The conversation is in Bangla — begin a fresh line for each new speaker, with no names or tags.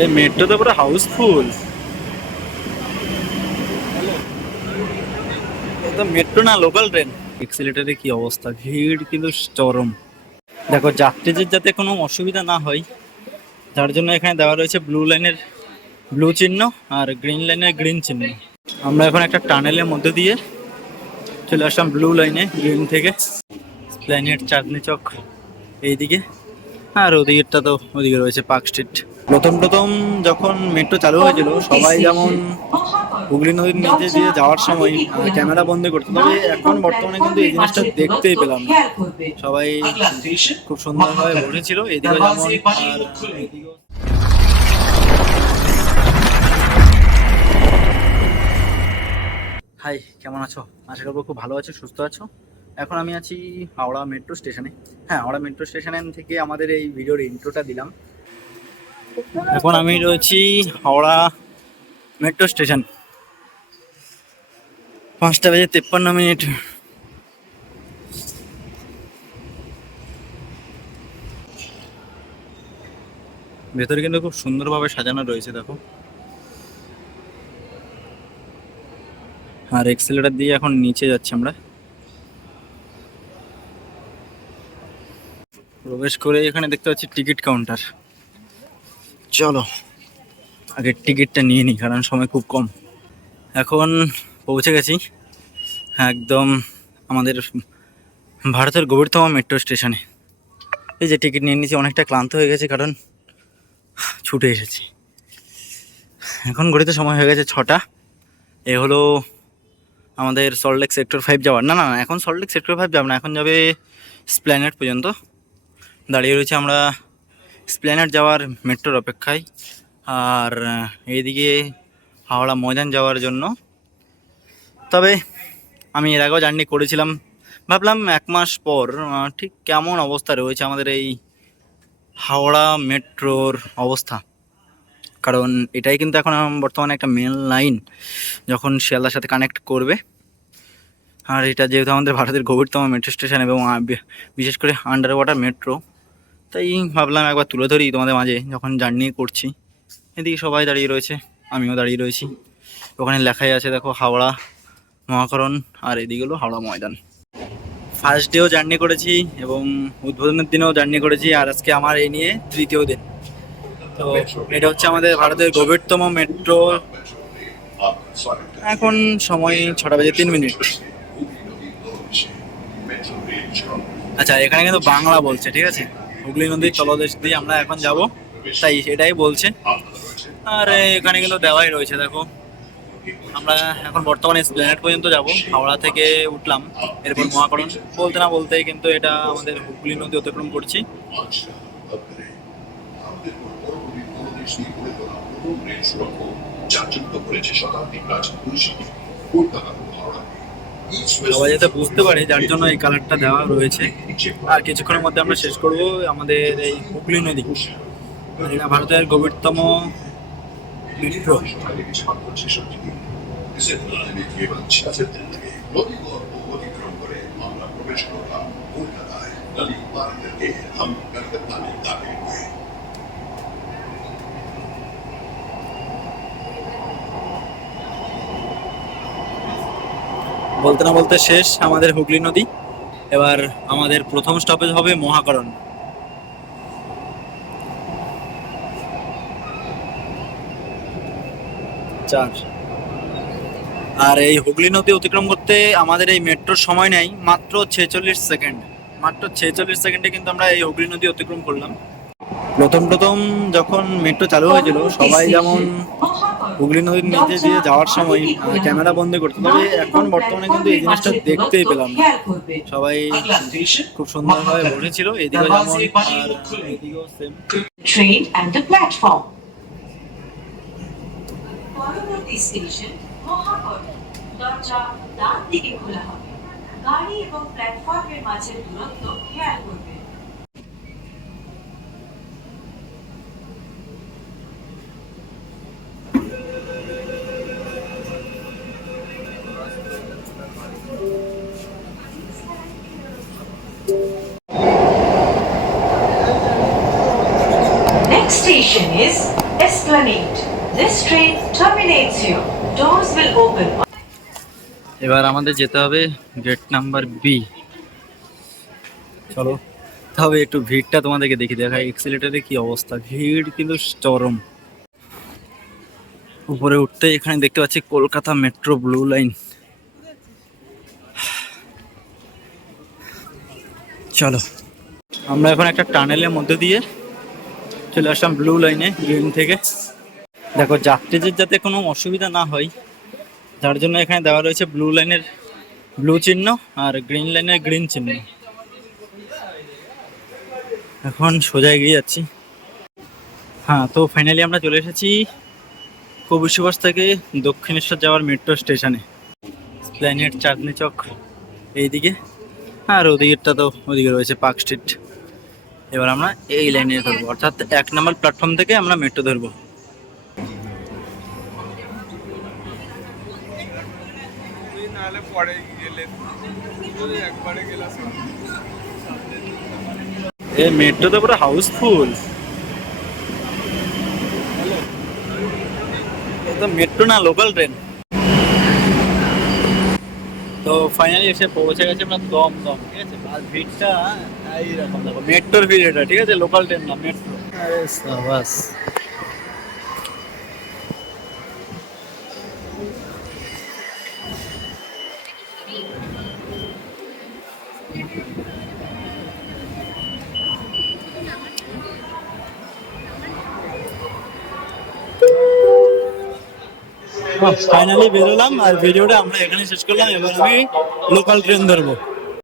এ মেট্রো তো পুরো হাউসফুল। তো মেট্রো না লোকাল ট্রেন এক্সিলেটারে কি অবস্থা? ভিড় কিন্তু চরম। দেখো, যাত্রীদের যাতে কোনো অসুবিধা না হয় যার জন্য এখানে দেওয়া রয়েছে ব্লু লাইনের ব্লু চিহ্ন আর গ্রিন লাইনের গ্রিন চিহ্ন। আমরা এখন একটা টানেলের মধ্যে দিয়ে চলে আসলাম ব্লু লাইনে গ্রিন থেকে। প্ল্যানেট চাঁদনি চক এইদিকে। আর ওদিকেরটা তো ওদিকে রয়েছে পার্ক স্ট্রিট। প্রথম প্রথম যখন মেট্রো চালু হয়েছিল, সবাই যেমন হুগলি নদীর নিচে দিয়ে যাওয়ার সময় ক্যামেরা বন্ধ করতে, তবে এখন বর্তমানে কিন্তু এই জিনিসটা দেখতেই পেলাম। সবাই খুব সুন্দরভাবে বসেছিল এদিকে যেমন হাই, কেমন আছো? আশা করব খুব ভালো আছো, সুস্থ আছো। এখন আমি আছি হাওড়া মেট্রো স্টেশনে। হ্যাঁ হাওড়া মেট্রো স্টেশন থেকে আমাদের এই ভিডিওর ইন্ট্রোটা দিলাম। এখন আমি রয়েছি হাওড়া মেট্রো স্টেশন। পাঁচটা বেজে তেপ্পান্ন মিনিট। ভেতরে কিন্তু খুব সুন্দরভাবে সাজানো রয়েছে, দেখো। আর এক্সেলেটার দিয়ে এখন নিচে যাচ্ছি আমরা। প্রবেশ করে এখানে দেখতে পাচ্ছি টিকিট কাউন্টার। চলো। আগে টিকিটটা নিয়ে নিই কারণ সময় খুব কম। এখন পৌঁছে গেছি। একদম আমাদের ভারতের গভীরতম মেট্রো স্টেশনে। এই যে টিকিট নিয়ে নিয়েছি অনেকটা ক্লান্ত হয়ে গেছে কারণ ছুটে এসেছি। এখন ঘড়িতে সময় হয়ে গেছে ছটা। এ হলো আমাদের সল্টলেক সেক্টর ফাইভ যাওয়ার। না না না, এখন সল্টলেক সেক্টর ফাইভ যাব না এখন যাবে স্প্ল্যানেট পর্যন্ত। দাঁড়িয়ে রয়েছে আমরা স্প্ল্যানেট যাওয়ার মেট্রোর অপেক্ষায়। আর এইদিকে হাওড়া ময়দান যাওয়ার জন্য। তবে আমি এর আগেও জার্নি করেছিলাম। ভাবলাম এক মাস পর ঠিক কেমন অবস্থা রয়েছে আমাদের এই হাওড়া মেট্রোর অবস্থা। কারণ এটাই কিন্তু এখন বর্তমানে একটা মেন লাইন যখন শিয়ালদার সাথে কানেক্ট করবে। আর এটা যেহেতু আমাদের ভারতের গভীরতম মেট্রো স্টেশন এবং বিশেষ করে আন্ডার ওয়াটার মেট্রো তাই ভাবলাম একবার তুলে ধরি তোমাদের মাঝে যখন জার্নি করছি। এদিকে সবাই দাঁড়িয়ে রয়েছে, আমিও দাঁড়িয়ে রয়েছি। ওখানে লেখাই আছে, দেখো, হাওড়া মহাকরণ, আর এদিকে হলো হাওড়া ময়দান। ফার্স্ট ডেও জার্নি করেছি এবং উদ্বোধনের দিনেও জার্নি করেছি, আর আজকে আমার এই নিয়ে তৃতীয় দিন। তো এটা হচ্ছে আমাদের ভারতের গভীরতম মেট্রো এখন সময় ছটা বেজে তিন মিনিট। আচ্ছা এখানে কিন্তু বাংলা বলছে, ঠিক আছে? হুগলি নদীর তলদেশ দিয়ে আমরা এখন যাব। তাই সেটাই বলছে। আর এখানে কিন্তু দেওয়াই রয়েছে, দেখো। আমরা এখন বর্তমানে স্প্ল্যানেট পর্যন্ত যাব। হাওড়া থেকে উঠলাম, এরপর মহাকরণ। বলতে না বলতেই কিন্তু এটা আমাদের হুগলি নদী অতিক্রম করছি। সবাই যাতে বুঝতে পারে যার জন্য এই কালারটা দেওয়া রয়েছে। আর কিছুক্ষণের মধ্যে আমরা শেষ করব আমাদের এই হুগলি নদী। এটা ভারতের গভীরতম মেট্রো বলতে না বলতে শেষ আমাদের হুগলি নদী। এবার আমাদের প্রথম স্টপেজ হবে মহাকরণ। চার। আর এই হুগলি নদী অতিক্রম করতে আমাদের এই মেট্রোর সময় নেই মাত্র ছেচল্লিশ সেকেন্ড মাত্র ছেচল্লিশ সেকেন্ডে কিন্তু আমরা এই হুগলি নদী অতিক্রম করলাম। প্রথম প্রথম যখন মেট্রো চালু হয়েছিল সবাই যেমন হুগলি নদীর নিচে দিয়ে যাওয়ার সময় ক্যামেরা বন্ধ করতো তবে এখন বর্তমানে কিন্তু এই জিনিসটা দেখতেই পেলাম। না সবাই খুব সুন্দরভাবে বসেছিল এদিকে যেমন এদিকেও সেম
platform. পরবর্তী স্টেশন মহাকরণ দরজা ডান দিকে খোলা হবে। গাড়ি এবং প্ল্যাটফর্মের মাঝের দূরত্ব খেয়াল করবেন Next station is Esplanade. This train terminates here. Doors will open.
এবার আমাদের যেতে হবে গেট নাম্বার বি চলো তবে একটু ভিড়টা তোমাদেরকে দেখি দেখা এক্সিলেটারে কি অবস্থা। ভিড় কিন্তু চরম। উপরে উঠতে এখানে দেখতে পাচ্ছি কলকাতা মেট্রো ব্লু লাইন চলো, আমরা এখন একটা টানেলের মধ্যে দিয়ে চলে আসলাম ব্লু লাইনে গ্রিন থেকে। দেখো, যাত্রীদের যাতে কোনো অসুবিধা না হয় যার জন্য এখানে দেওয়া রয়েছে ব্লু লাইনের ব্লু চিহ্ন আর গ্রিন লাইনের গ্রিন চিহ্ন। এখন সোজা এগিয়ে যাচ্ছি। হ্যাঁ তো ফাইনালি আমরা চলে এসেছি কবি সুভাষ থেকে দক্ষিণেশ্বর যাওয়ার মেট্রো স্টেশনে প্ল্যানেট চাঁদনি চক এইদিকে। আর ওদিকেরটা তো ওদিকে রয়েছে পার্ক স্ট্রিট এবার আমরা এই লাইনে ধরবো। অর্থাৎ এক নম্বর প্ল্যাটফর্ম থেকে আমরা মেট্রো ধরবো।
গেলাম
মেট্রো তো পুরো হাউসফুল মেট্রো না লোকাল ট্রেন তো ফাইনালি এসে পৌঁছে গেছে আমরা দম দম ঠিক আছে? ভিড়টা মেট্রোর ভিড় এটা ঠিক আছে? লোকাল ট্রেন না মেট্রো আরে সাবাস। ফাইনালি বেরোলাম আর ভিডিওটা আমরা এখানে শেষ করলাম। এবার আমি লোকাল ট্রেন ধরবো।